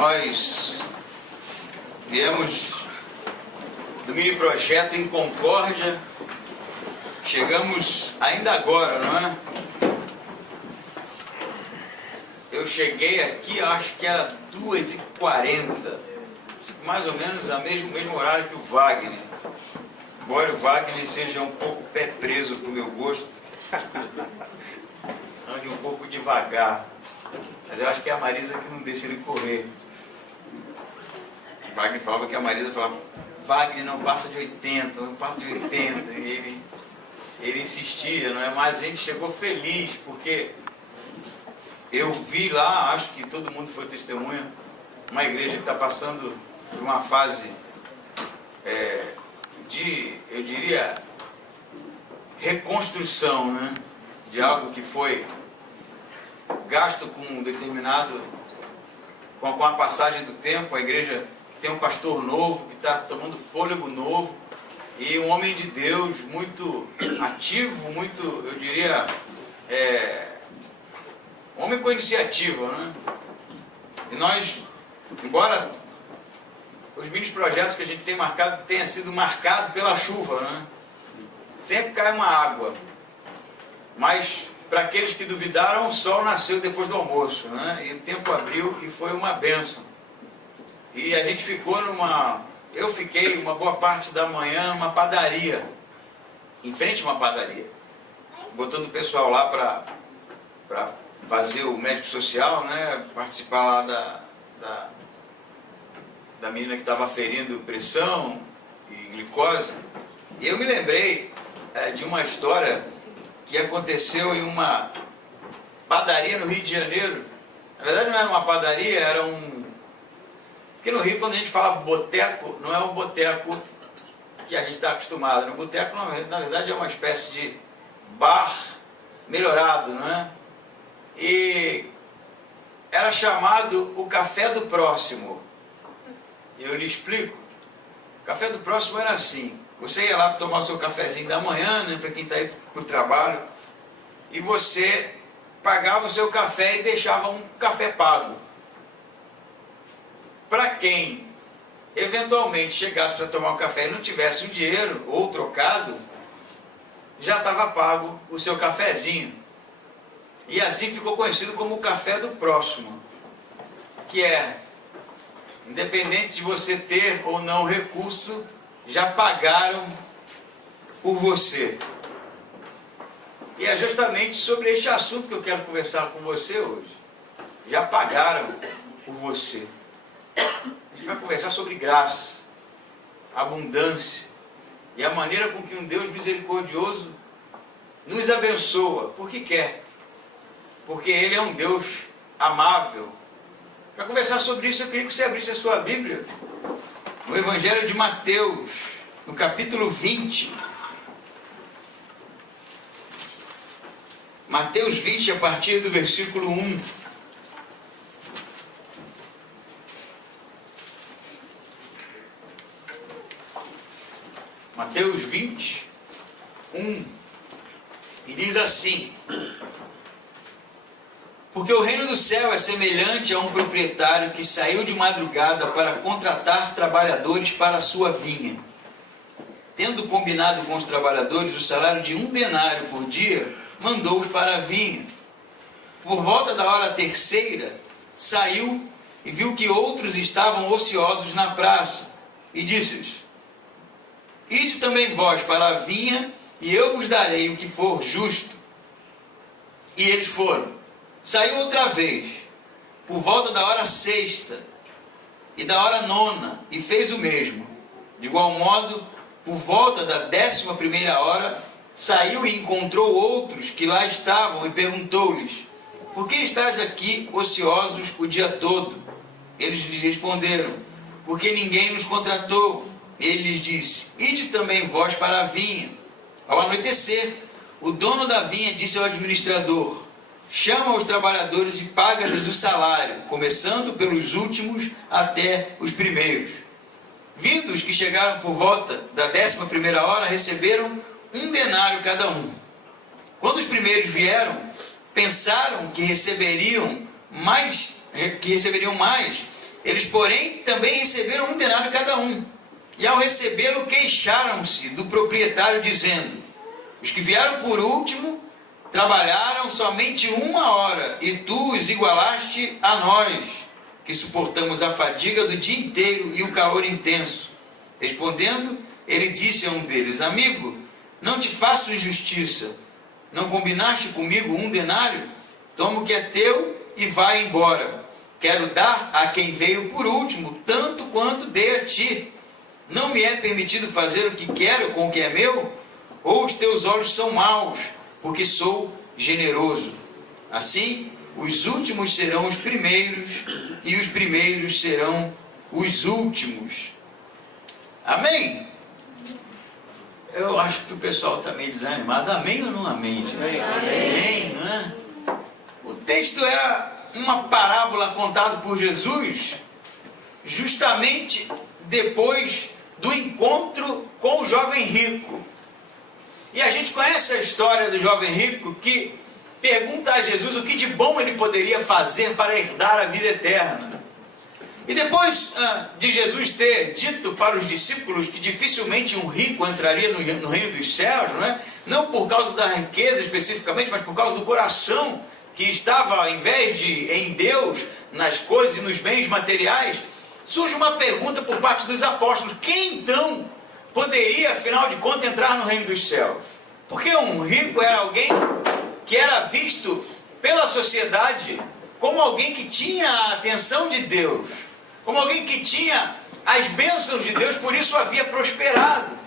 Nós viemos do mini projeto em Concórdia, chegamos ainda agora, não é? Eu cheguei aqui, acho que era 2h40, mais ou menos o mesmo horário que o Wagner. Embora o Wagner seja um pouco pé preso para o meu gosto, ande um pouco devagar, mas eu acho que é a Marisa que não deixa ele correr. O Wagner falava que a Marisa falava: Wagner, não passa de 80, não passa de 80, e ele insistia, não é? Mas a gente chegou feliz, porque eu vi lá, acho que todo mundo foi testemunha, uma igreja que está passando por uma fase eu diria, reconstrução, né? De algo que foi gasto com um determinado, com a passagem do tempo. A igreja tem um pastor novo, que está tomando fôlego novo, e um homem de Deus muito ativo, muito, eu diria, um homem com iniciativa, né? E nós, embora os mini projetos que a gente tem marcado tenha sido marcado pela chuva, né? Sempre cai uma água, mas para aqueles que duvidaram, o sol nasceu depois do almoço, né? E o tempo abriu e foi uma bênção. E a gente ficou eu fiquei uma boa parte da manhã numa padaria, em frente a uma padaria, botando o pessoal lá para fazer o médico social, né? Participar lá da menina que estava aferindo pressão e glicose. E eu me lembrei de uma história que aconteceu em uma padaria no Rio de Janeiro. Na verdade não era uma padaria, era porque no Rio, quando a gente fala boteco, não é um boteco que a gente está acostumado, né? Boteco, na verdade, é uma espécie de bar melhorado, não é? E era chamado o Café do Próximo. Eu lhe explico. O Café do Próximo era assim: você ia lá tomar o seu cafezinho da manhã, né, para quem está aí para o trabalho, e você pagava o seu café e deixava um café pago. Para quem eventualmente chegasse para tomar um café e não tivesse o dinheiro, ou trocado, já estava pago o seu cafezinho. E assim ficou conhecido como o Café do Próximo, que é, independente de você ter ou não recurso, já pagaram por você. E é justamente sobre este assunto que eu quero conversar com você hoje. Já pagaram por você. A gente vai conversar sobre graça, abundância e a maneira com que um Deus misericordioso nos abençoa, porque quer. Porque Ele é um Deus amável. Para conversar sobre isso, eu queria que você abrisse a sua Bíblia no Evangelho de Mateus, no capítulo 20. Mateus 20, a partir do versículo 1. Mateus 20, 1. E diz assim: porque o reino do céu é semelhante a um proprietário que saiu de madrugada para contratar trabalhadores para a sua vinha. Tendo combinado com os trabalhadores o salário de 1 denário por dia, mandou-os para a vinha. Por volta da hora terceira, saiu e viu que outros estavam ociosos na praça, e disse-lhes: ide também vós para a vinha, e eu vos darei o que for justo. E eles foram. Saiu outra vez, por volta da hora sexta e da hora nona, e fez o mesmo. De igual modo, por volta da 11ª hora, saiu e encontrou outros que lá estavam, e perguntou-lhes: por que estáis aqui ociosos o dia todo? Eles lhes responderam: porque ninguém nos contratou. Ele lhes disse: ide também vós para a vinha. Ao anoitecer, o dono da vinha disse ao administrador: chama os trabalhadores e paga-lhes o salário, começando pelos últimos até os primeiros. Vindo os que chegaram por volta da 11ª hora, receberam 1 denário cada um. Quando os primeiros vieram, pensaram que receberiam mais, Eles, porém, também receberam 1 denário cada um. E ao recebê-lo, queixaram-se do proprietário, dizendo: os que vieram por último trabalharam somente 1 hora, e tu os igualaste a nós, que suportamos a fadiga do dia inteiro e o calor intenso. Respondendo, ele disse a um deles: amigo, não te faço injustiça. Não combinaste comigo 1 denário? Toma o que é teu e vai embora. Quero dar a quem veio por último, tanto quanto dei a ti. Não me é permitido fazer o que quero com o que é meu? Ou os teus olhos são maus, porque sou generoso? Assim, os últimos serão os primeiros, e os primeiros serão os últimos. Amém? Eu acho que o pessoal está meio desanimado. Amém ou não amém, gente? Amém, não é? O texto é uma parábola contada por Jesus, justamente depois do encontro com o jovem rico. E a gente conhece a história do jovem rico que pergunta a Jesus o que de bom ele poderia fazer para herdar a vida eterna. E depois de Jesus ter dito para os discípulos que dificilmente um rico entraria no reino dos céus, não por causa da riqueza especificamente, mas por causa do coração que estava, ao invés de em Deus, nas coisas e nos bens materiais, surge uma pergunta por parte dos apóstolos: quem então poderia, afinal de contas, entrar no reino dos céus? Porque um rico era alguém que era visto pela sociedade como alguém que tinha a atenção de Deus, como alguém que tinha as bênçãos de Deus, por isso havia prosperado.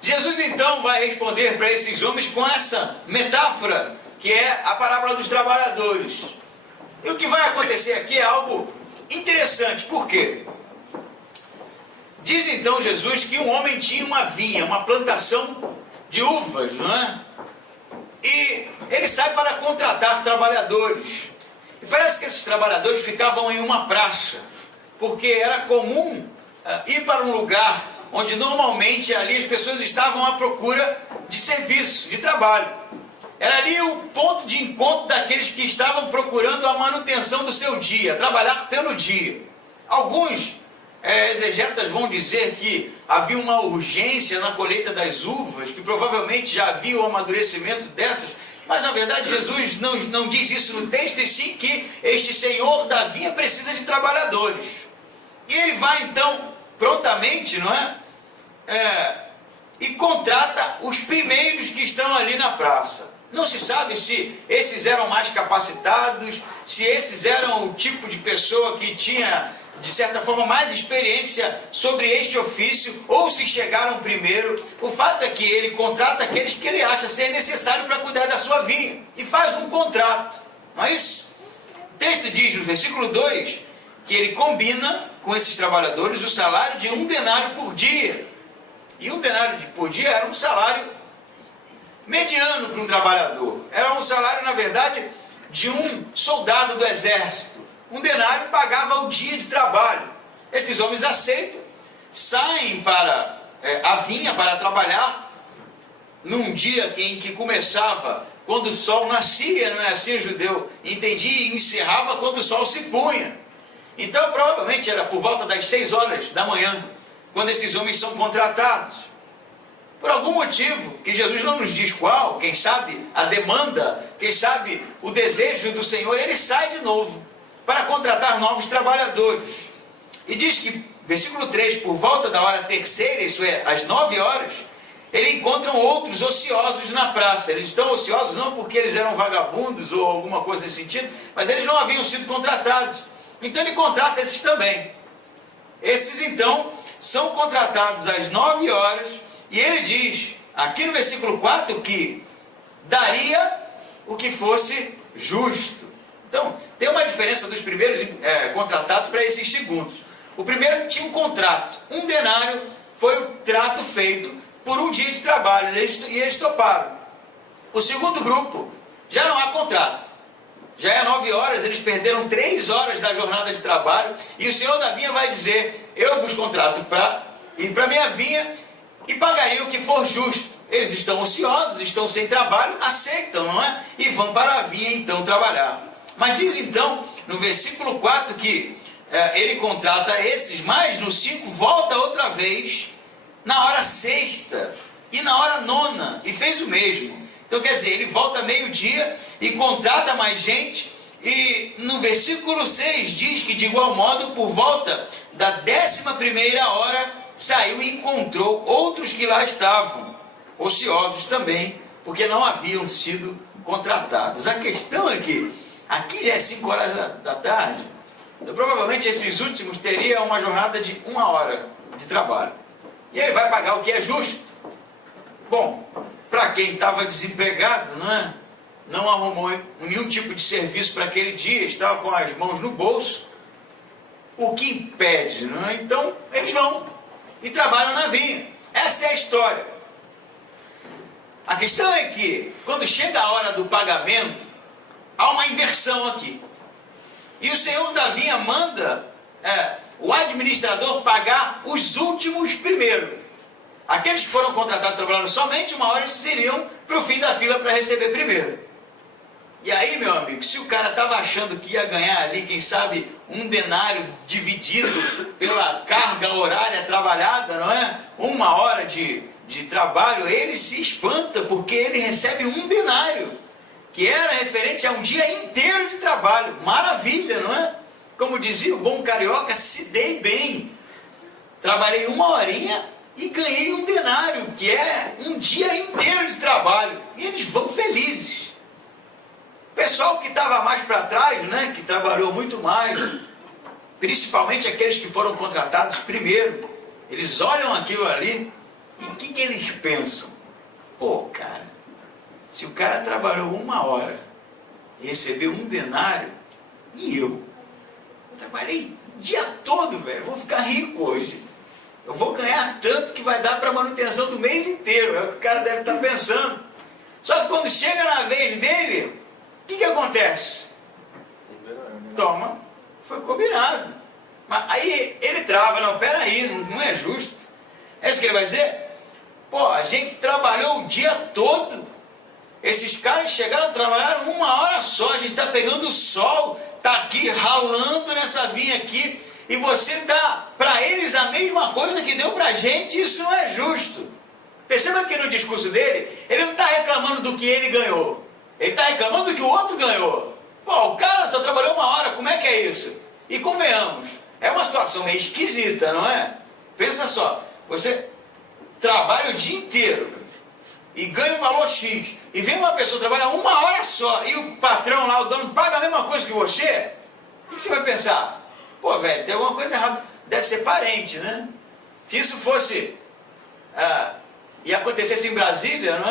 Jesus então vai responder para esses homens com essa metáfora, que é a parábola dos trabalhadores. E o que vai acontecer aqui é algo interessante. Por quê? Diz então Jesus que um homem tinha uma vinha, uma plantação de uvas, não é? E ele sai para contratar trabalhadores. E parece que esses trabalhadores ficavam em uma praça, porque era comum ir para um lugar onde normalmente ali as pessoas estavam à procura de serviço, de trabalho. Era ali o ponto de encontro daqueles que estavam procurando a manutenção do seu dia, trabalhar pelo dia. Alguns exegetas vão dizer que havia uma urgência na colheita das uvas, que provavelmente já havia o amadurecimento dessas, mas na verdade Jesus não diz isso no texto, e sim que este senhor da vinha precisa de trabalhadores. E ele vai então prontamente, e contrata os primeiros que estão ali na praça. Não se sabe se esses eram mais capacitados, se esses eram o tipo de pessoa que tinha, de certa forma, mais experiência sobre este ofício, ou se chegaram primeiro. O fato é que ele contrata aqueles que ele acha ser necessário para cuidar da sua vinha, e faz um contrato, não é isso? O texto diz no versículo 2, que ele combina com esses trabalhadores o salário de 1 denário por dia. E 1 denário por dia era um salário mediano para um trabalhador. Era um salário, na verdade, de um soldado do exército. 1 denário pagava o dia de trabalho. Esses homens aceitam, saem para a vinha para trabalhar num dia em que começava quando o sol nascia, não é assim? O judeu entendia, e encerrava quando o sol se punha. Então provavelmente era por volta das 6 horas da manhã quando esses homens são contratados. Por algum motivo, que Jesus não nos diz qual, quem sabe a demanda, quem sabe o desejo do Senhor, ele sai de novo para contratar novos trabalhadores. E diz que, versículo 3, por volta da hora terceira, isso é, às 9 horas, ele encontram outros ociosos na praça. Eles estão ociosos não porque eles eram vagabundos ou alguma coisa nesse sentido, mas eles não haviam sido contratados. Então ele contrata esses também. Esses então são contratados às 9 horas, e ele diz, aqui no versículo 4, que daria o que fosse justo. Então, tem uma diferença dos primeiros contratados para esses segundos. O primeiro tinha um contrato. 1 denário foi o trato feito por um dia de trabalho, e eles toparam. O segundo grupo, já não há contrato. Já é 9 horas, eles perderam 3 horas da jornada de trabalho, e o senhor da vinha vai dizer, eu vos contrato para ir para a minha vinha, e pagaria o que for justo. Eles estão ociosos, estão sem trabalho, aceitam, não é? E vão para a vinha então trabalhar. Mas diz então, no versículo 4, que ele contrata esses, mas no 5 volta outra vez na hora sexta e na hora nona, e fez o mesmo. Então quer dizer, ele volta meio-dia e contrata mais gente, e no versículo 6 diz que de igual modo, por volta da 11ª hora, saiu e encontrou outros que lá estavam, ociosos também, porque não haviam sido contratados. A questão é que aqui já é 5 horas da tarde, então provavelmente esses últimos teriam uma jornada de 1 hora de trabalho. E ele vai pagar o que é justo. Bom, para quem estava desempregado, não arrumou nenhum tipo de serviço para aquele dia, estava com as mãos no bolso, o que impede, Então, eles vão e trabalham na vinha. Essa é a história. A questão é que, quando chega a hora do pagamento, há uma inversão aqui. E o senhor da vinha manda o administrador pagar os últimos primeiro. Aqueles que foram contratados trabalhando somente 1 hora, eles iriam para o fim da fila para receber primeiro. E aí, meu amigo, se o cara estava achando que ia ganhar ali, quem sabe, 1 denário dividido pela carga horária trabalhada, 1 hora de trabalho, ele se espanta porque ele recebe 1 denário, que era referente a um dia inteiro de trabalho. Maravilha, Como dizia o bom carioca, se dei bem. Trabalhei 1 horinha e ganhei 1 denário, que é um dia inteiro de trabalho. E eles vão felizes. O pessoal que estava mais para trás, que trabalhou muito mais, principalmente aqueles que foram contratados primeiro, eles olham aquilo ali e o que eles pensam? Pô, cara, se o cara trabalhou 1 hora e recebeu 1 denário, e eu trabalhei o dia todo, velho, vou ficar rico hoje. Eu vou ganhar tanto que vai dar para a manutenção do mês inteiro. É o que o cara deve estar pensando. Só que quando chega na vez dele, o que acontece? Toma, foi combinado. Mas aí ele trava, não, peraí, não é justo. É isso que ele vai dizer? Pô, a gente trabalhou o dia todo. Esses caras chegaram a trabalhar 1 hora só. A gente está pegando o sol, está aqui ralando nessa vinha aqui. E você dá para eles a mesma coisa que deu para a gente, isso não é justo. Perceba que no discurso dele, ele não está reclamando do que ele ganhou. Ele está reclamando do que o outro ganhou. Pô, o cara só trabalhou 1 hora, como é que é isso? E convenhamos, é uma situação meio esquisita, não é? Pensa só, você trabalha o dia inteiro e ganha um valor X, e vem uma pessoa trabalhar 1 hora só, e o patrão lá, o dono, paga a mesma coisa que você, o que você vai pensar? Pô, velho, tem alguma coisa errada. Deve ser parente, Se isso fosse e acontecesse em Brasília,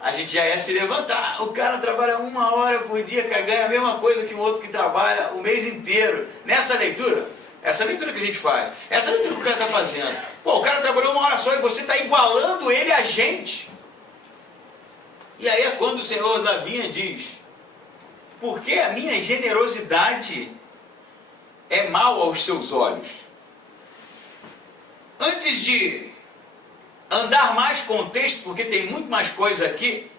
a gente já ia se levantar. O cara trabalha 1 hora por dia, que ganha a mesma coisa que o outro que trabalha o mês inteiro. Nessa leitura, essa leitura que a gente faz, essa leitura que o cara está fazendo. Pô, o cara trabalhou 1 hora só e você está igualando ele a gente. E aí é quando o Senhor da vinha diz: porque a minha generosidade é mal aos seus olhos. Antes de andar mais com o texto, porque tem muito mais coisa aqui,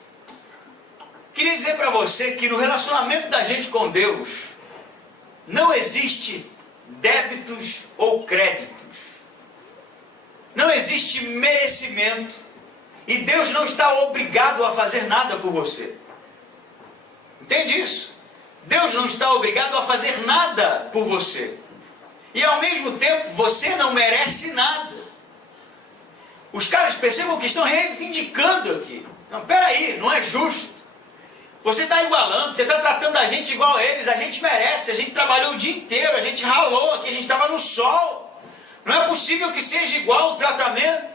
queria dizer para você que no relacionamento da gente com Deus, não existe débitos ou créditos. Não existe merecimento. E Deus não está obrigado a fazer nada por você. Entende isso? Deus não está obrigado a fazer nada por você. E ao mesmo tempo, você não merece nada. Os caras percebam que estão reivindicando aqui. Não, peraí, não é justo. Você está igualando, você está tratando a gente igual a eles. A gente merece, a gente trabalhou o dia inteiro, a gente ralou aqui, a gente estava no sol. Não é possível que seja igual o tratamento.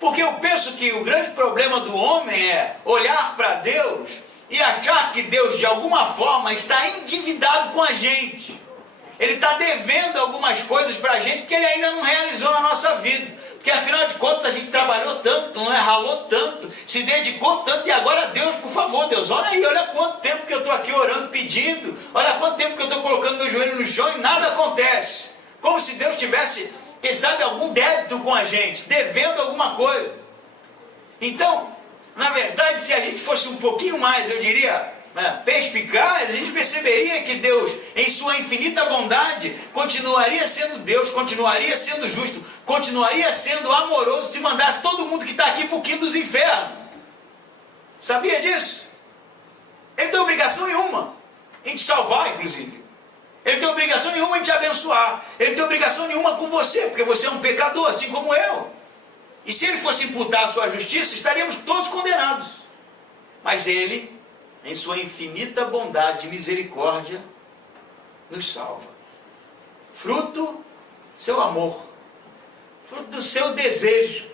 Porque eu penso que o grande problema do homem é olhar para Deus e achar que Deus de alguma forma está endividado com a gente. Ele está devendo algumas coisas para a gente que ele ainda não realizou na nossa vida. Porque afinal de contas a gente trabalhou tanto, ralou tanto, se dedicou tanto, e agora Deus, por favor, Deus, olha aí, olha quanto tempo que eu estou aqui orando, pedindo, olha quanto tempo que eu estou colocando meu joelho no chão e nada acontece. Como se Deus tivesse, quem sabe, algum débito com a gente, devendo alguma coisa. Então, na verdade, se a gente fosse um pouquinho mais, eu diria, perspicaz, a gente perceberia que Deus, em sua infinita bondade, continuaria sendo Deus, continuaria sendo justo, continuaria sendo amoroso se mandasse todo mundo que está aqui para o quinto dos infernos. Sabia disso? Ele não tem obrigação nenhuma em te salvar, inclusive. Ele não tem obrigação nenhuma em te abençoar. Ele não tem obrigação nenhuma com você, porque você é um pecador, assim como eu. E se ele fosse imputar a sua justiça, estaríamos todos condenados. Mas ele, em sua infinita bondade e misericórdia, nos salva. Fruto do seu amor, fruto do seu desejo.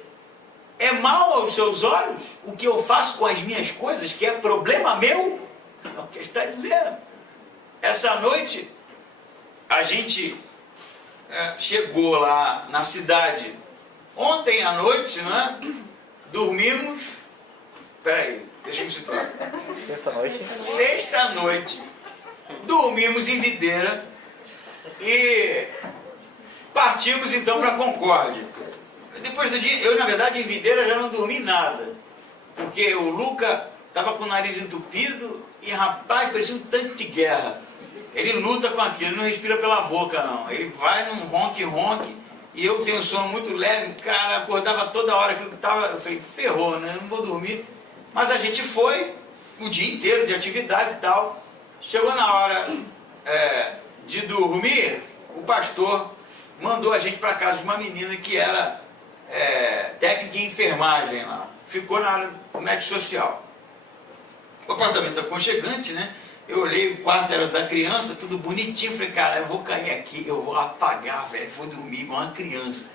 É mal aos seus olhos o que eu faço com as minhas coisas, que é problema meu? É o que ele está dizendo. Essa noite, a gente chegou lá na cidade ontem à noite, né? Dormimos. Peraí, deixa eu me situar. Sexta-noite. Sexta-noite, dormimos em Videira e partimos então para Concórdia. Depois do dia, eu na verdade em Videira já não dormi nada, porque o Luca estava com o nariz entupido e rapaz, parecia um tanque de guerra. Ele luta com aquilo, ele não respira pela boca não, ele vai num ronque, e eu tenho um sono muito leve, cara, acordava toda hora, aquilo tava, eu falei, ferrou, né, eu não vou dormir. Mas a gente foi o dia inteiro de atividade e tal. Chegou na hora de dormir, o pastor mandou a gente para casa de uma menina que era técnica em enfermagem lá. Ficou na área do médico social. O apartamento aconchegante, né? Eu olhei, o quarto era da criança, tudo bonitinho. Falei, cara, eu vou cair aqui, eu vou apagar, velho, vou dormir igual uma criança.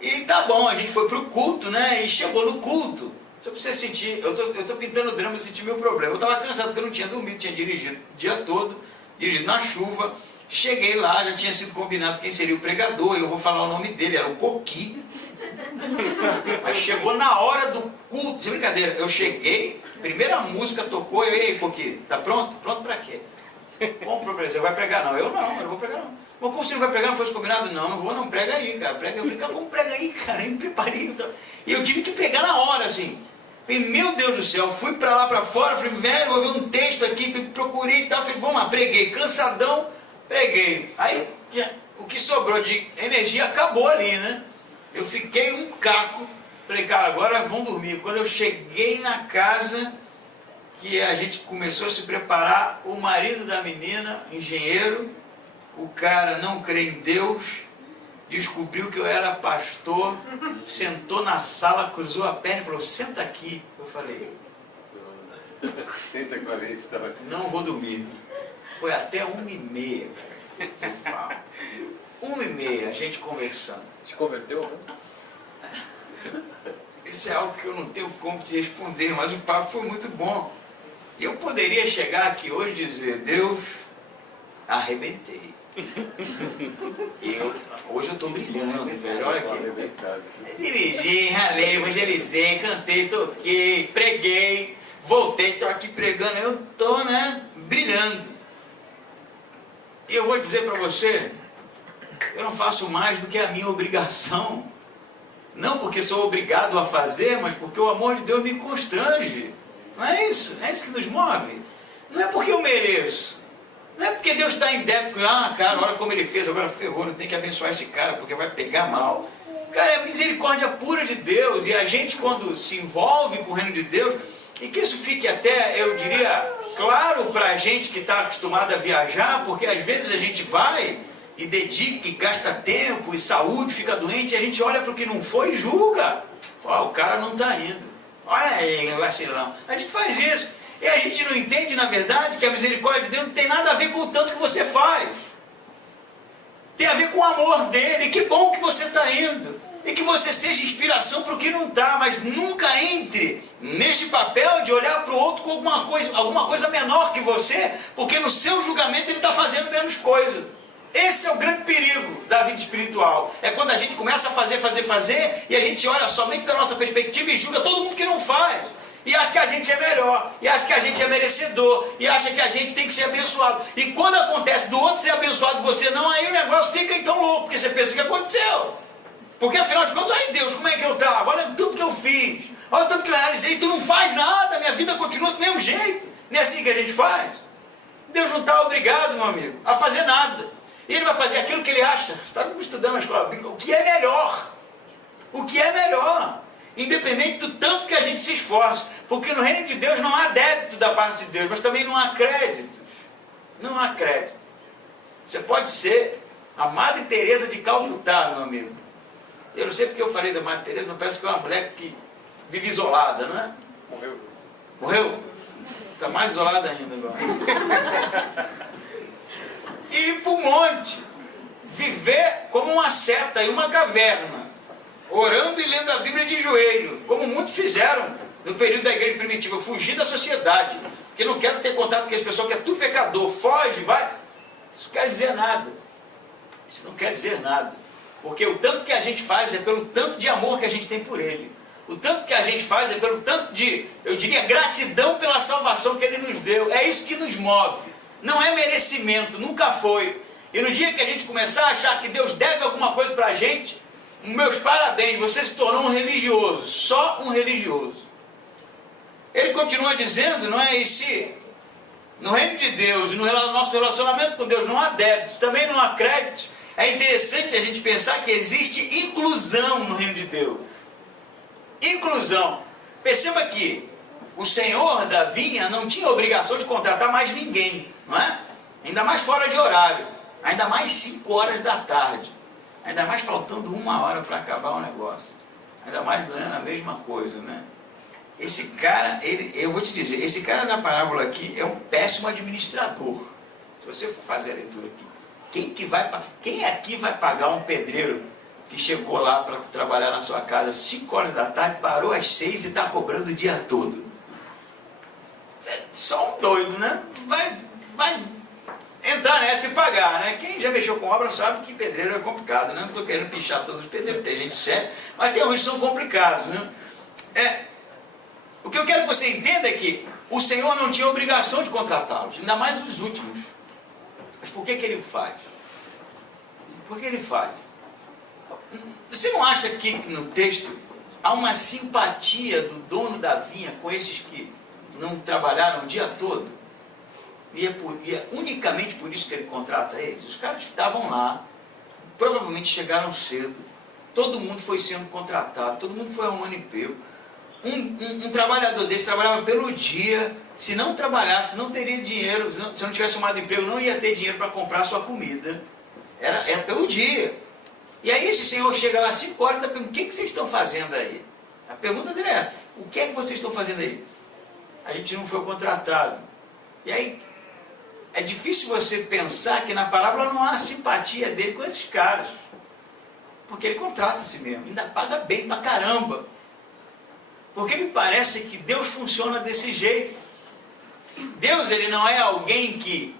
E tá bom, a gente foi pro culto, né? E chegou no culto. Só pra você sentir, eu tô pintando drama e senti meu problema. Eu tava cansado porque eu não tinha dormido, tinha dirigido o dia todo, dirigido na chuva. Cheguei lá, já tinha sido combinado quem seria o pregador, eu vou falar o nome dele, era o Coqui. Aí chegou na hora do culto, sem brincadeira, eu cheguei, primeira música tocou, eu, e aí, Coqui, tá pronto? Pronto pra quê? Como pro pregador? Vai pregar? Não, eu não vou pregar não. Mas como você não vai pregar, não foi combinado? Não, não vou não, prega aí, cara, prega. Eu falei, cara, como prega aí, cara? Eu me preparei. E eu tive que pregar na hora, assim. Falei, meu Deus do céu, fui pra lá pra fora, falei, velho, vou ver um texto aqui, procurei e tal, falei, vamos lá, preguei, cansadão, preguei. Aí, o que sobrou de energia acabou ali, né? Eu fiquei um caco, falei, cara, agora vamos dormir. Quando eu cheguei na casa, que a gente começou a se preparar, o marido da menina, engenheiro, o cara não crê em Deus, descobriu que eu era pastor, sentou na sala, cruzou a perna e falou, senta aqui. Eu falei, Senta com a gente, estava aqui. não vou dormir. Foi até 1h30. 1h30, a gente conversando. Se converteu, né? Isso é algo que eu não tenho como te responder, mas o papo foi muito bom. Eu poderia chegar aqui hoje e dizer, Deus, arrebentei. E hoje eu estou brilhando, velho, olha aqui. Dirigi, ralei, evangelizei, cantei, toquei, preguei, voltei, estou aqui pregando, eu estou, né, brilhando. E eu vou dizer para você, eu não faço mais do que a minha obrigação. Não porque sou obrigado a fazer, mas porque o amor de Deus me constrange. Não é isso? Não é isso que nos move? Não é porque eu mereço. Não é porque Deus está em débito, cara, olha como ele fez, agora ferrou, não tem que abençoar esse cara, porque vai pegar mal. Cara, é a misericórdia pura de Deus, e a gente quando se envolve com o reino de Deus, e que isso fique até, eu diria, claro para a gente que está acostumado a viajar, porque às vezes a gente vai e dedica, e gasta tempo, e saúde, fica doente, e a gente olha para o que não foi e julga. Ó, o cara não está indo. Olha aí, vacilão. A gente faz isso. E a gente não entende, na verdade, que a misericórdia de Deus não tem nada a ver com o tanto que você faz. Tem a ver com o amor dele. Que bom que você está indo. E que você seja inspiração para o que não está. Mas nunca entre neste papel de olhar para o outro com alguma coisa menor que você, porque no seu julgamento ele está fazendo menos coisa. Esse é o grande perigo da vida espiritual. É quando a gente começa a fazer, e a gente olha somente da nossa perspectiva e julga todo mundo que não faz. E acha que a gente é melhor, e acha que a gente é merecedor, e acha que a gente tem que ser abençoado. E quando acontece do outro ser abençoado e você não, aí o negócio fica então louco, porque você pensa que aconteceu. Porque afinal de contas, ai Deus, como é que eu estava? Olha tudo que eu fiz, olha tudo que eu realizei, tu não faz nada, minha vida continua do mesmo jeito. Não é assim que a gente faz? Deus não está obrigado, meu amigo, a fazer nada. Ele vai fazer aquilo que ele acha. Você está estudando na escola bíblica, o que é melhor. O que é melhor. Independente do tanto que a gente se esforça. Porque no reino de Deus não há débito da parte de Deus, mas também não há crédito. Não há crédito. Você pode ser a Madre Teresa de Calcutá, meu amigo. Eu não sei porque eu falei da Madre Teresa, mas parece que é uma mulher que vive isolada, não é? Morreu. Morreu? Está mais isolada ainda agora. E ir para o monte. Viver como uma seta em uma caverna. Orando e lendo a Bíblia de joelho. Como muitos fizeram no período da igreja primitiva. Fugir da sociedade. Porque não quero ter contato com esse pessoal que é tudo pecador. Foge, vai. Isso não quer dizer nada. Isso não quer dizer nada. Porque o tanto que a gente faz é pelo tanto de amor que a gente tem por ele. O tanto que a gente faz é pelo tanto de, eu diria, gratidão pela salvação que ele nos deu. É isso que nos move. Não é merecimento, nunca foi. E no dia que a gente começar a achar que Deus deve alguma coisa para a gente, meus parabéns, você se tornou um religioso. Só um religioso. Ele continua dizendo, não é? E se no reino de Deus e no nosso relacionamento com Deus não há débitos, também não há créditos, é interessante a gente pensar que existe inclusão no reino de Deus. Inclusão. Perceba que o senhor da vinha não tinha obrigação de contratar mais ninguém, não é? Ainda mais fora de horário, ainda mais 5 horas da tarde, ainda mais faltando 1 hora para acabar o negócio, ainda mais ganhando a mesma coisa, né? Esse cara, eu vou te dizer, esse cara da parábola aqui é um péssimo administrador. Se você for fazer a leitura aqui, quem aqui vai pagar um pedreiro que chegou lá para trabalhar na sua casa às 5 horas da tarde, parou às 6 e está cobrando o dia todo? É só um doido, né? Vai entrar nessa e pagar, né? Quem já mexeu com obra sabe que pedreiro é complicado, né? Não estou querendo pichar todos os pedreiros, tem gente séria, mas tem uns que são complicados, né? O que eu quero que você entenda é que o Senhor não tinha obrigação de contratá-los, ainda mais os últimos. Mas por que ele faz? Por que ele faz? Você não acha que no texto há uma simpatia do dono da vinha com esses que não trabalharam o dia todo? E é unicamente por isso que ele contrata eles? Os caras estavam lá, provavelmente chegaram cedo, todo mundo foi sendo contratado, todo mundo foi arrumando emprego. Um trabalhador desse trabalhava pelo dia, se não trabalhasse, não teria dinheiro, se não tivesse arrumado emprego, não ia ter dinheiro para comprar a sua comida. Era pelo dia. E aí esse senhor chega lá às 5 horas e está perguntando, o que vocês estão fazendo aí? A pergunta dele é essa, o que é que vocês estão fazendo aí? A gente não foi contratado. E aí, é difícil você pensar que na parábola não há simpatia dele com esses caras. Porque ele contrata-se mesmo, ainda paga bem pra caramba. Porque me parece que Deus funciona desse jeito. Deus, ele não é alguém que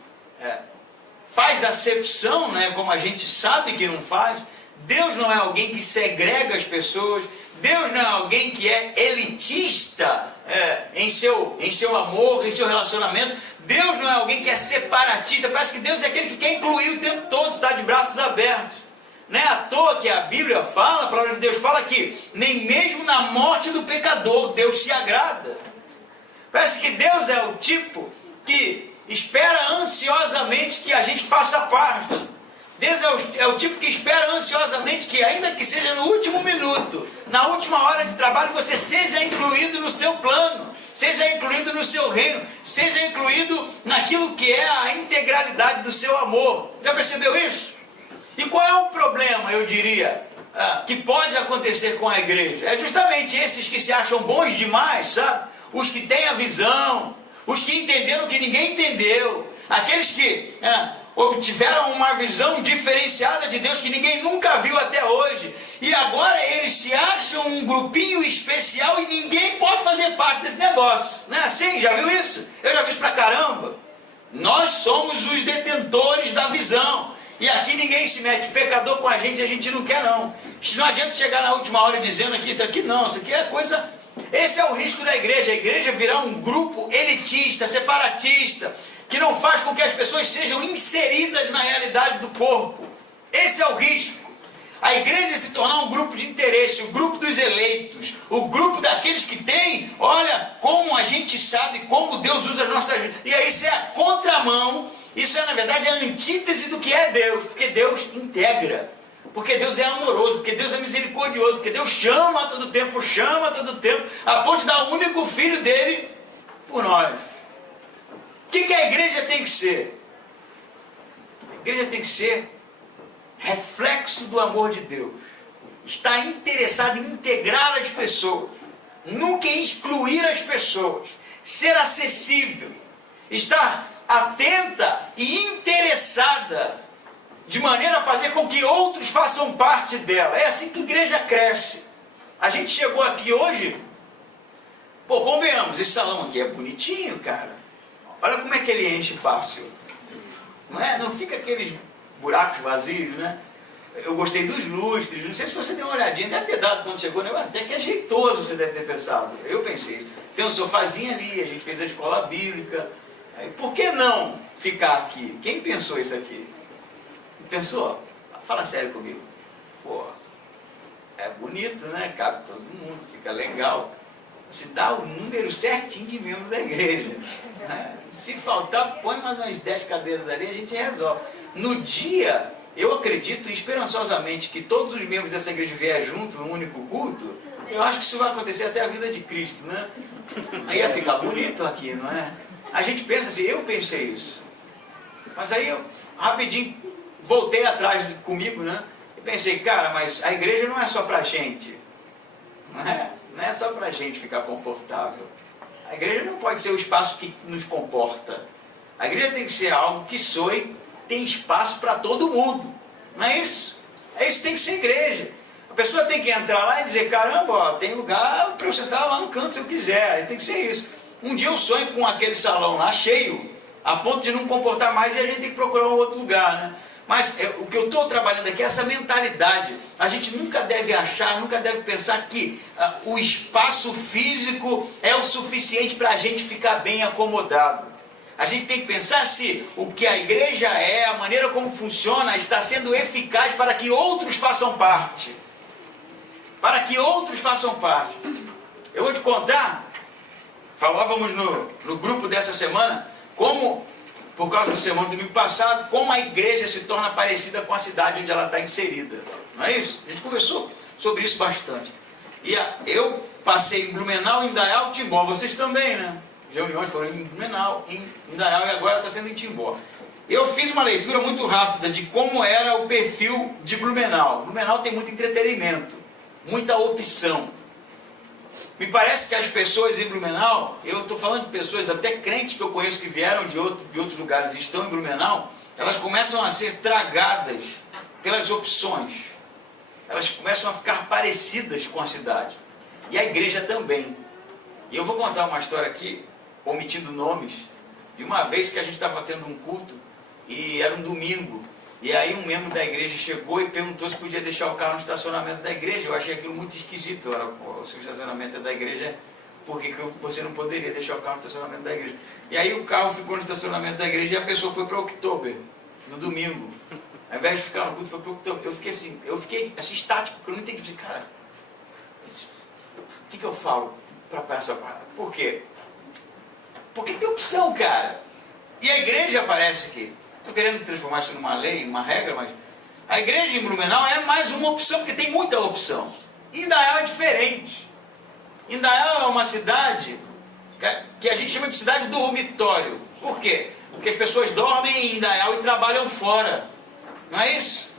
faz acepção, né, como a gente sabe que não faz. Deus não é alguém que segrega as pessoas. Deus não é alguém que é elitista em seu amor, em seu relacionamento. Deus não é alguém que é separatista. Parece que Deus é aquele que quer incluir o tempo todo, está de braços abertos. Não é à toa que a Bíblia fala, a palavra de Deus fala que nem mesmo na morte do pecador Deus se agrada. Parece que Deus é o tipo que espera ansiosamente que a gente faça parte. Deus é o tipo que espera ansiosamente que, ainda que seja no último minuto, na última hora de trabalho, você seja incluído no seu plano, seja incluído no seu reino, seja incluído naquilo que é a integralidade do seu amor. Já percebeu isso? E qual é o problema, eu diria, que pode acontecer com a igreja? É justamente esses que se acham bons demais, sabe? Os que têm a visão, os que entenderam o que ninguém entendeu, aqueles que obtiveram uma visão diferenciada de Deus que ninguém nunca viu até hoje, e agora eles se acham um grupinho especial e ninguém pode fazer parte desse negócio. Não é assim? Já viu isso? Eu já vi isso pra caramba. Nós somos os detentores da visão. E aqui ninguém se mete pecador com a gente não quer não. Não adianta chegar na última hora dizendo aqui, isso aqui não, isso aqui é coisa... Esse é o risco da igreja, a igreja virar um grupo elitista, separatista, que não faz com que as pessoas sejam inseridas na realidade do corpo. Esse é o risco. A igreja se tornar um grupo de interesse, o grupo dos eleitos, o grupo daqueles que têm, olha, como a gente sabe, como Deus usa as nossas vidas. E aí isso é a contramão, isso é na verdade a antítese do que é Deus, porque Deus integra, porque Deus é amoroso, porque Deus é misericordioso, porque Deus chama a todo tempo, a ponto de dar o único filho dele por nós. O que a igreja tem que ser? A igreja tem que ser reflexo do amor de Deus. Está interessado em integrar as pessoas, nunca em excluir as pessoas, ser acessível, estar atenta e interessada, de maneira a fazer com que outros façam parte dela. É assim que a igreja cresce. A gente chegou aqui hoje, pô, convenhamos, esse salão aqui é bonitinho, cara. Olha como é que ele enche fácil. Não é? Não fica aqueles buracos vazios, né? Eu gostei dos lustres, não sei se você deu uma olhadinha, deve ter dado quando chegou, né? Até que é jeitoso, você deve ter pensado. Eu pensei isso. Tem um sofazinho ali, a gente fez a escola bíblica. Aí, por que não ficar aqui? Quem pensou isso aqui? Pensou? Fala sério comigo. Pô, é bonito, né? Cabe todo mundo, fica legal. Se dá o número certinho de membros da igreja, né? Se faltar, põe mais umas 10 cadeiras ali, a gente resolve. No dia, eu acredito esperançosamente que todos os membros dessa igreja vier junto num único culto. Eu acho que isso vai acontecer até a vida de Cristo, né? Aí ia ficar bonito aqui, não é? A gente pensa assim, eu pensei isso. Mas aí eu, rapidinho, voltei atrás comigo, né? E pensei, cara, mas a igreja não é só pra gente. Não é só pra gente ficar confortável. A igreja não pode ser o espaço que nos comporta. A igreja tem que ser algo que soe, tem espaço para todo mundo. Não é isso? É isso que tem que ser igreja. A pessoa tem que entrar lá e dizer, caramba, ó, tem lugar para eu sentar lá no canto se eu quiser. Tem que ser isso. Um dia eu sonho com aquele salão lá cheio, a ponto de não comportar mais e a gente tem que procurar um outro lugar, né? Mas o que eu estou trabalhando aqui é essa mentalidade. A gente nunca deve achar, nunca deve pensar que o espaço físico é o suficiente para a gente ficar bem acomodado. A gente tem que pensar se o que a igreja é, a maneira como funciona, está sendo eficaz para que outros façam parte. Para que outros façam parte. Eu vou te contar, falávamos no grupo dessa semana, como, por causa do sermão do domingo passado, como a igreja se torna parecida com a cidade onde ela está inserida. Não é isso? A gente conversou sobre isso bastante. E eu passei em Blumenau, em Indaial, Timbó. Vocês também, né? As reuniões foram em Blumenau, em Indaial e agora está sendo em Timbó. Eu fiz uma leitura muito rápida de como era o perfil de Blumenau. Blumenau tem muito entretenimento, muita opção. Me parece que as pessoas em Blumenau, eu estou falando de pessoas, até crentes que eu conheço que vieram de outros lugares e estão em Blumenau, elas começam a ser tragadas pelas opções. Elas começam a ficar parecidas com a cidade. E a igreja também. E eu vou contar uma história aqui, omitindo nomes, de uma vez que a gente estava tendo um culto, e era um domingo, e aí um membro da igreja chegou e perguntou se podia deixar o carro no estacionamento da igreja. Eu achei aquilo muito esquisito. Era, se o estacionamento é da igreja, por que você não poderia deixar o carro no estacionamento da igreja? E aí o carro ficou no estacionamento da igreja e a pessoa foi para Oktober, no domingo. Ao invés de ficar no culto, foi para Oktober. Eu fiquei assim estático, porque eu não entendi. Cara, o que eu falo para essa parada? Por quê? Porque tem opção, cara. E a igreja parece que... Estou querendo transformar isso numa lei, numa regra, mas a igreja em Blumenau é mais uma opção, porque tem muita opção. Indaial é diferente. Indaial é uma cidade que a gente chama de cidade dormitório. Por quê? Porque as pessoas dormem em Indaial e trabalham fora. Não é isso?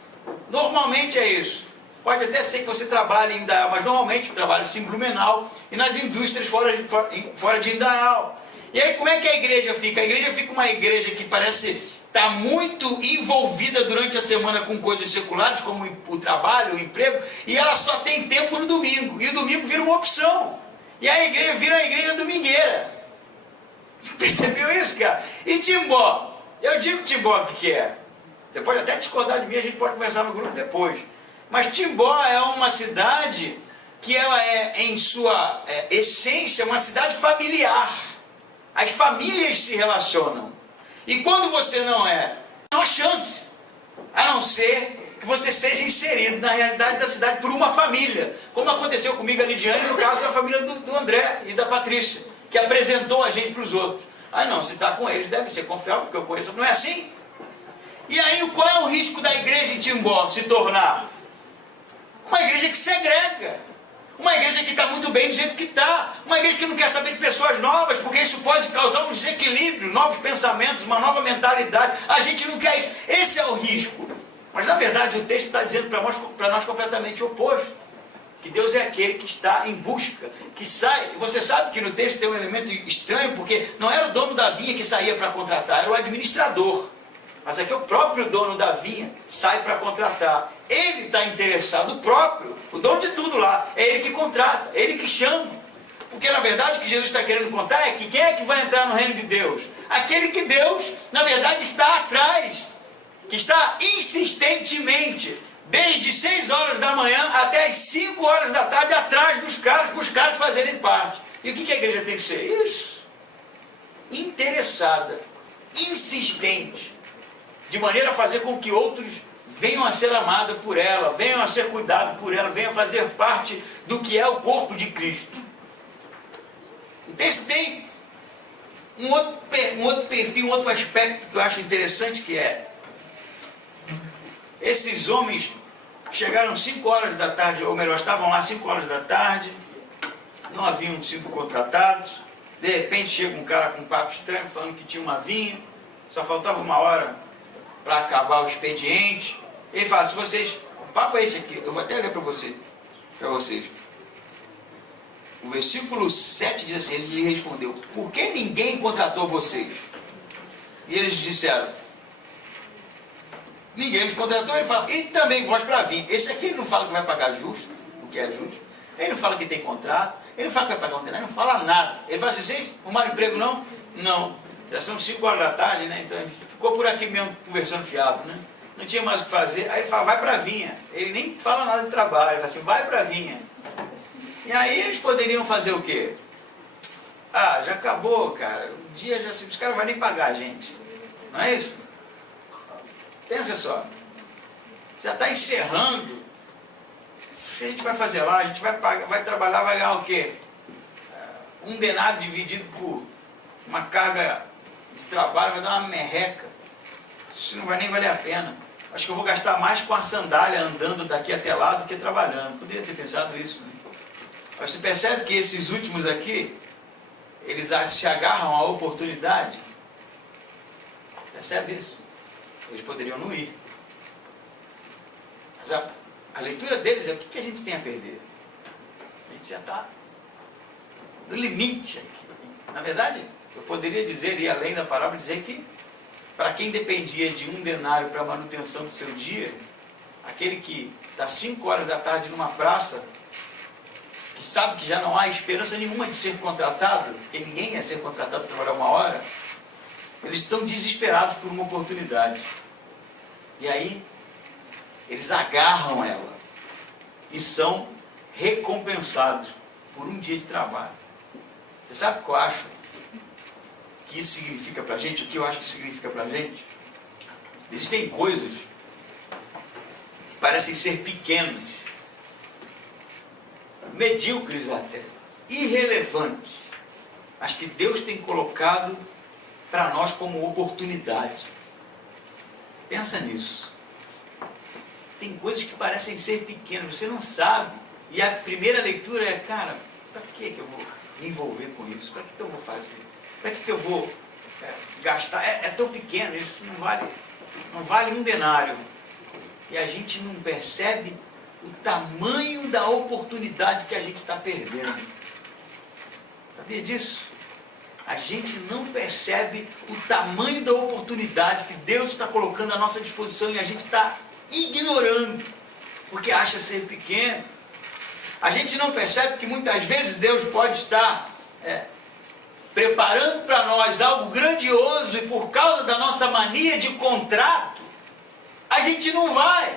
Normalmente é isso. Pode até ser que você trabalhe em Indaial, mas normalmente trabalha-se em Blumenau e nas indústrias fora de Indaial. E aí como é que a igreja fica? A igreja fica uma igreja que parece... está muito envolvida durante a semana com coisas seculares, como o trabalho, o emprego, e ela só tem tempo no domingo. E o domingo vira uma opção. E a igreja vira a igreja domingueira. Percebeu isso, cara? E Timbó? Eu digo Timbó o que é. Você pode até discordar de mim, a gente pode conversar no grupo depois. Mas Timbó é uma cidade que ela é, em sua essência, uma cidade familiar. As famílias se relacionam. E quando você não há chance, a não ser que você seja inserido na realidade da cidade por uma família, como aconteceu comigo, a Lidiane, no caso da família do André e da Patrícia, que apresentou a gente para os outros. Ah não, se está com eles deve ser confiável, porque eu conheço, não é assim? E aí qual é o risco da igreja em Timbó se tornar? Uma igreja que segrega, uma igreja que está muito bem do jeito que está, uma igreja que não quer saber de pessoas novas, porque isso pode causar um desequilíbrio, novos pensamentos, uma nova mentalidade. A gente não quer isso, esse é o risco. Mas na verdade o texto está dizendo para nós completamente o oposto, que Deus é aquele que está em busca, que sai. E você sabe que no texto tem um elemento estranho, porque não era o dono da vinha que saía para contratar, era o administrador. Mas aqui o próprio dono da vinha sai para contratar. Ele está interessado, o próprio, o dono de tudo lá, é ele que contrata, é ele que chama. Porque na verdade o que Jesus está querendo contar é que quem é que vai entrar no reino de Deus? Aquele que Deus, na verdade, está atrás, que está insistentemente, desde 6 horas da manhã até as 5 horas da tarde, atrás dos caras, para os caras fazerem parte. E o que a igreja tem que ser? Isso. Interessada, insistente, de maneira a fazer com que outros venham a ser amados por ela, venham a ser cuidados por ela, venham a fazer parte do que é o corpo de Cristo. O texto tem um outro perfil, um outro aspecto que eu acho interessante, que é esses homens chegaram 5 horas da tarde, ou melhor, estavam lá 5 horas da tarde, não haviam sido contratados, de repente chega um cara com um papo estranho, falando que tinha uma vinha, só faltava 1 hora para acabar o expediente. Ele fala, se vocês, o papo é esse aqui, eu vou até ler para vocês. O versículo 7 diz assim, ele lhe respondeu, por que ninguém contratou vocês? E eles disseram, ninguém nos contratou. Ele fala, e também vós para vir. Esse aqui ele não fala que vai pagar justo, o que é justo. Ele não fala que tem contrato, ele não fala que vai pagar um denário, não fala nada. Ele fala assim, vocês arrumaram emprego não? Não. Já são 5 horas da tarde, né? Então a gente ficou por aqui mesmo conversando fiado, né? Não tinha mais o que fazer. Aí ele fala, vai para a vinha. Ele nem fala nada de trabalho, ele fala assim, vai para a vinha. E aí eles poderiam fazer o quê? Ah, já acabou, cara. O dia já se... Os caras não vão nem pagar a gente. Não é isso? Pensa só. Já está encerrando. O que a gente vai fazer lá? A gente vai pagar, vai trabalhar, vai ganhar o quê? 1 denário dividido por uma carga de trabalho, vai dar uma merreca. Isso não vai nem valer a pena. Acho que eu vou gastar mais com a sandália andando daqui até lá do que trabalhando. Poderia ter pensado isso, né? Mas você percebe que esses últimos aqui, eles se agarram à oportunidade. Percebe isso? Eles poderiam não ir. Mas a leitura deles é o que a gente tem a perder. A gente já está no limite aqui. Na verdade, eu poderia dizer, ir além da parábola, dizer que para quem dependia de 1 denário para a manutenção do seu dia, aquele que está 5 horas da tarde numa praça, que sabe que já não há esperança nenhuma de ser contratado, porque ninguém ia ser contratado para trabalhar 1 hora, eles estão desesperados por uma oportunidade. E aí, eles agarram ela e são recompensados por 1 dia de trabalho. Você sabe o que eu acho que isso significa para a gente? O que eu acho que significa para a gente? Existem coisas que parecem ser pequenas, medíocres até, irrelevantes, mas que Deus tem colocado para nós como oportunidade. Pensa nisso. Tem coisas que parecem ser pequenas, você não sabe. E a primeira leitura é, cara, para que eu vou me envolver com isso? Para que eu vou fazer? Para que eu vou gastar? É tão pequeno, isso não vale 1 denário. E a gente não percebe o tamanho da oportunidade que a gente está perdendo. Sabia disso? A gente não percebe o tamanho da oportunidade que Deus está colocando à nossa disposição e a gente está ignorando, porque acha ser pequeno. A gente não percebe que muitas vezes Deus pode estar preparando para nós algo grandioso e por causa da nossa mania de contrato, a gente não vai.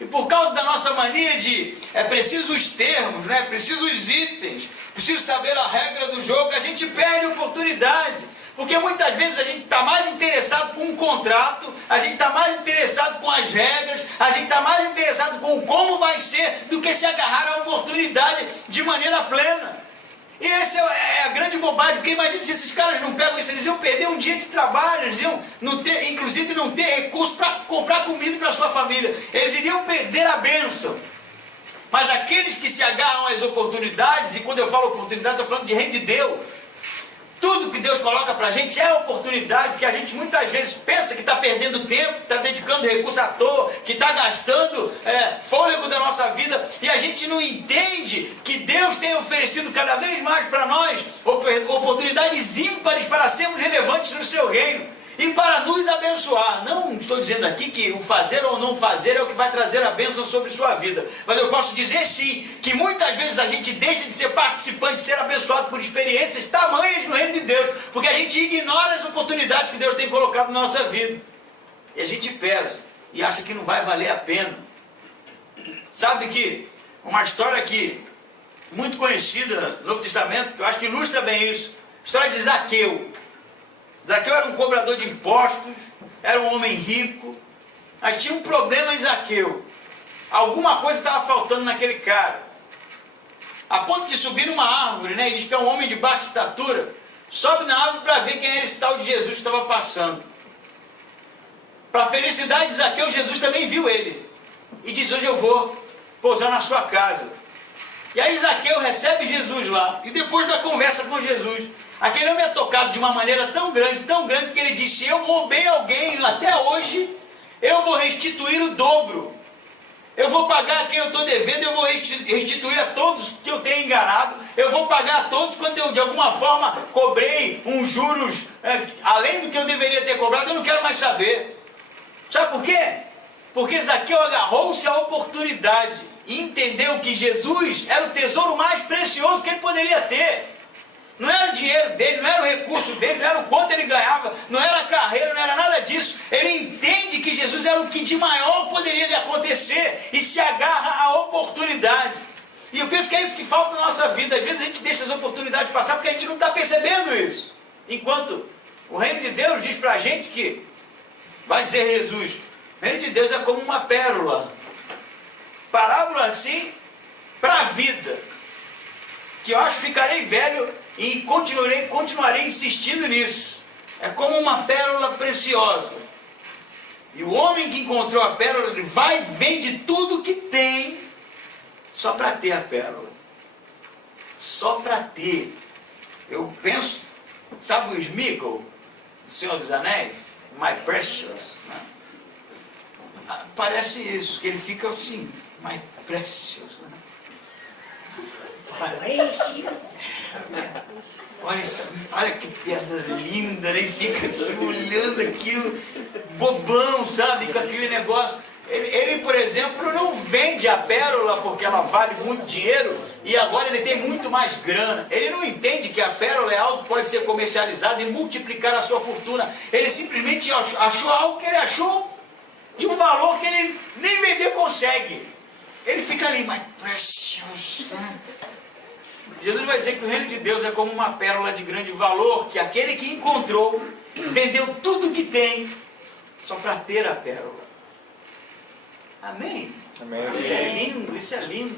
E por causa da nossa mania de preciso os termos, preciso os itens, preciso saber a regra do jogo, a gente perde a oportunidade. Porque muitas vezes a gente está mais interessado com um contrato, a gente está mais interessado com as regras, a gente está mais interessado com como vai ser, do que se agarrar à oportunidade de maneira plena. E essa é a grande bobagem, porque imagina se esses caras não pegam isso, eles iam perder um dia de trabalho, eles iam não ter, inclusive não ter recurso para comprar comida para sua família, eles iriam perder a bênção. Mas aqueles que se agarram às oportunidades, e quando eu falo oportunidade, estou falando de reino de Deus. Tudo que Deus coloca para a gente é oportunidade, porque a gente muitas vezes pensa que está perdendo tempo, que está dedicando recurso à toa, que está gastando fôlego da nossa vida, e a gente não entende que Deus tem oferecido cada vez mais para nós oportunidades ímpares para sermos relevantes no seu reino. E para nos abençoar. Não estou dizendo aqui que o fazer ou não fazer é o que vai trazer a bênção sobre sua vida. Mas eu posso dizer sim, que muitas vezes a gente deixa de ser participante, de ser abençoado por experiências tamanhas no reino de Deus, porque a gente ignora as oportunidades que Deus tem colocado na nossa vida. E a gente pesa e acha que não vai valer a pena. Sabe que uma história aqui, muito conhecida no Novo Testamento, que eu acho que ilustra bem isso, a história de Zaqueu. Zaqueu era um cobrador de impostos, era um homem rico, mas tinha um problema em Zaqueu. Alguma coisa estava faltando naquele cara. A ponto de subir numa árvore, né? E diz que é um homem de baixa estatura, sobe na árvore para ver quem era esse tal de Jesus que estava passando. Para a felicidade de Zaqueu, Jesus também viu ele. E diz: hoje eu vou pousar na sua casa. E aí Zaqueu recebe Jesus lá. E depois da conversa com Jesus, aquele homem é tocado de uma maneira tão grande, que ele disse: se eu roubei alguém até hoje, eu vou restituir o dobro. Eu vou pagar a quem eu estou devendo, eu vou restituir a todos que eu tenho enganado, eu vou pagar a todos quando eu de alguma forma cobrei uns juros além do que eu deveria ter cobrado, eu não quero mais saber. Sabe por quê? Porque Zaqueu agarrou-se à oportunidade e entendeu que Jesus era o tesouro mais precioso que ele poderia ter. Não era o dinheiro dele, não era o recurso dele, não era o quanto ele ganhava, não era a carreira, não era nada disso. Ele entende que Jesus era o que de maior poderia lhe acontecer e se agarra à oportunidade. E eu penso que é isso que falta na nossa vida. Às vezes a gente deixa as oportunidades passar porque a gente não está percebendo isso. Enquanto o reino de Deus diz para a gente que, vai dizer Jesus, o reino de Deus é como uma pérola. Parábola assim para a vida. Que eu acho que ficarei velho e continuarei insistindo nisso. É como uma pérola preciosa. E o homem que encontrou a pérola, ele vai e vende tudo que tem só para ter a pérola. Só para ter. Eu penso, sabe o Sméagol, do Senhor dos Anéis? My Precious. Né? Parece isso, que ele fica assim, My Precious. Olha que pedra linda, né? E fica aqui olhando aquilo, bobão, sabe, com aquele negócio. Ele, por exemplo, não vende a pérola porque ela vale muito dinheiro e agora ele tem muito mais grana. Ele não entende que a pérola é algo que pode ser comercializado e multiplicar a sua fortuna. Ele simplesmente achou algo que ele achou de um valor que ele nem vender consegue. Ele fica ali, my precious. Jesus vai dizer que o reino de Deus é como uma pérola de grande valor, que aquele que encontrou, vendeu tudo o que tem, só para ter a pérola. Amém? Amém. Isso é lindo, isso é lindo.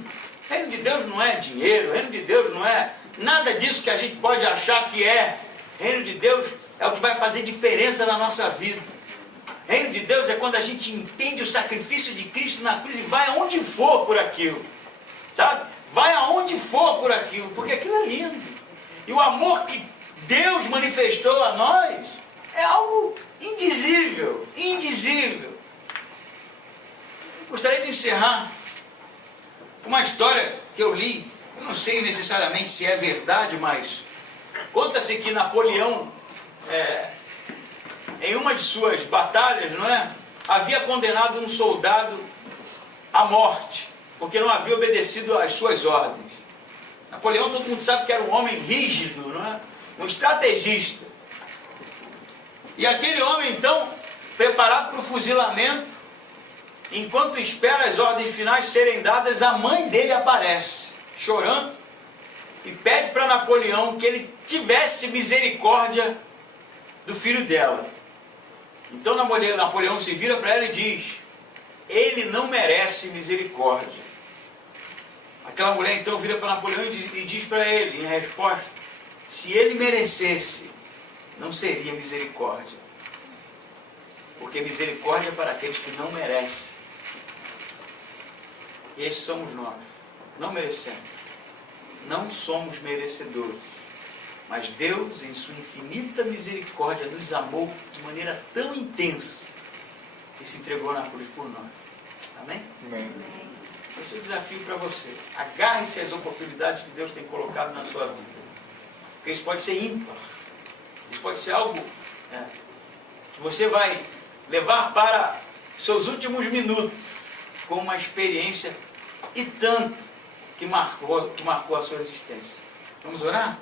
O reino de Deus não é dinheiro, o reino de Deus não é nada disso que a gente pode achar que é. O reino de Deus é o que vai fazer diferença na nossa vida. O reino de Deus é quando a gente entende o sacrifício de Cristo na cruz e vai aonde for por aquilo. Sabe? Vai aonde for por aquilo, porque aquilo é lindo. E o amor que Deus manifestou a nós é algo indizível, indizível. Gostaria de encerrar com uma história que eu li, eu não sei necessariamente se é verdade, mas conta-se que Napoleão, em uma de suas batalhas, não é, havia condenado um soldado à morte, porque não havia obedecido às suas ordens. Napoleão, todo mundo sabe que era um homem rígido, não é? Um estrategista. E aquele homem, então, preparado para o fuzilamento, enquanto espera as ordens finais serem dadas, a mãe dele aparece, chorando, e pede para Napoleão que ele tivesse misericórdia do filho dela. Então Napoleão se vira para ela e diz: ele não merece misericórdia. Aquela mulher então vira para Napoleão e diz para ele, em resposta: se ele merecesse, não seria misericórdia. Porque misericórdia é para aqueles que não merecem. Esses somos nós. Não merecemos. Não somos merecedores. Mas Deus, em sua infinita misericórdia, nos amou de maneira tão intensa que se entregou na cruz por nós. Amém? Amém. Esse é o desafio para você. Agarre-se às oportunidades que Deus tem colocado na sua vida. Porque isso pode ser ímpar. Isso pode ser algo que você vai levar para seus últimos minutos com uma experiência e tanto que marcou a sua existência. Vamos orar?